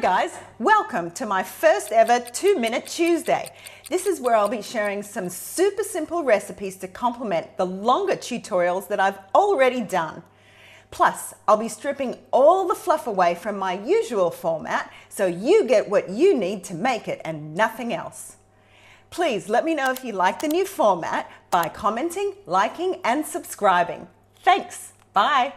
guys, welcome to my first ever 2-Minute Tuesday. This is where I'll be sharing some super simple recipes to complement the longer tutorials that I've already done. Plus, I'll be stripping all the fluff away from my usual format so you get what you need to make it and nothing else. Please let me know if you like the new format by commenting, liking, and subscribing. Thanks. Bye.